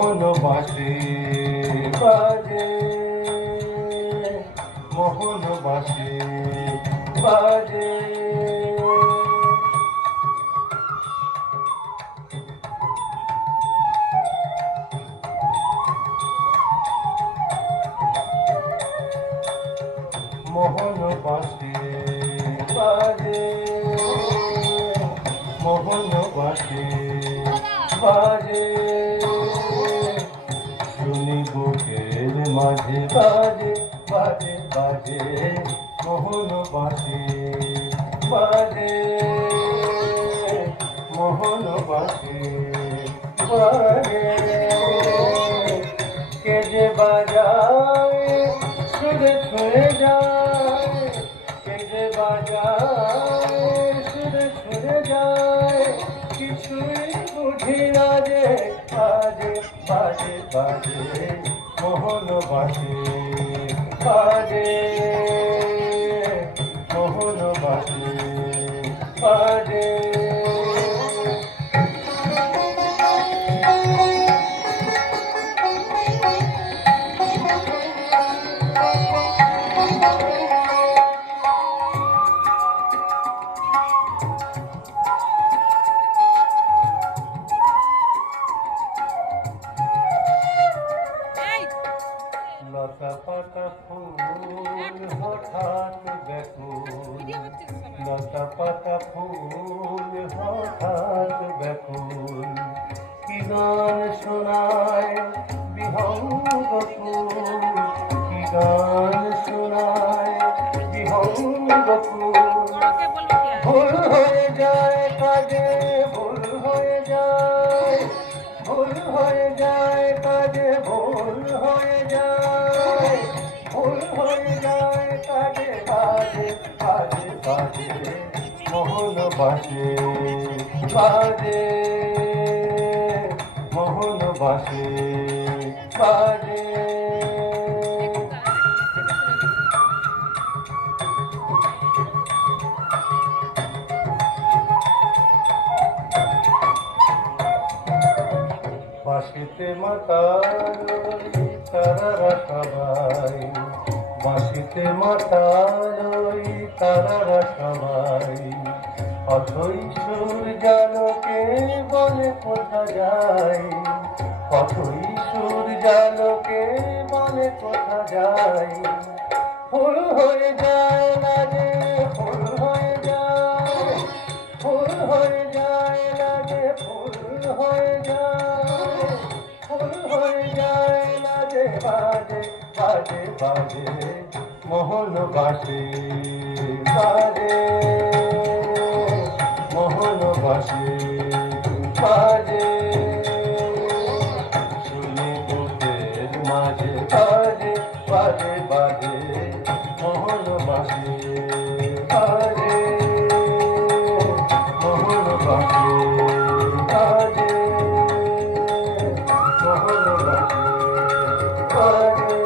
মোহন বাঁশি বাজে, মোহন বাঁশি বাজে। মোহন বাঁশি বাজে, মোহন বাঁশি বাজে, শুনি বুকের মাঝে বাজে বাজে বাজে, মোহন বাঁশি বাজে, মোহন বাঁশি বাজে। কে যে বাজায় সুরে ছুঁয়ে যায়, কে যে বাজায় সুরে ছুঁয়ে যায়, কিছুই বুঝি না যে বাজে বাজে বাজে, মোহন বাঁশি বাজে, মোহন বাঁশি বাজে। লতা পাতা ফুল হঠাৎ ব্যাকুল, লতা পাতা ফুল হঠাৎ ব্যাকুল, কি গান শোনায় বিহঙ্গ ফুল, কি গান শোনায় বিহঙ্গ ফুল। ভুল হয়ে যায় কাজে, ভুল হয়ে যায়, ভুল হয়ে যায় কাজে, ভুল হয়ে যায়, ভুল হয়ে যায় কাজে, বাজে বাজে বাজে, মোহন বাঁশি বাজে, মোহন বাঁশি বাজে। বাঁশিতে মাতাল তারারা সবাই, বাঁশিতে মাতাল তারারা সবাই, অথই সুর জালকে বলে কোথা যায়, অথই সুর জালকে বলে কোথা যায়। ফুল হয়ে যায় লাগে, ফুল হয়ে যায়, ফুল হয়ে যায় লাগে, ফুল হয়ে যায়, ফুল হয়ে যায় লাগে, বাজে বাজে বাজে, মোহন বাঁশি বাজে, মোহন বাঁশি বাজে, শুনি বুকের মাঝে বাজে বাজে বাজে, মোহন বাঁশি বাজে, মোহন বাঁশি বাজে, মোহন বাঁশি বাজে।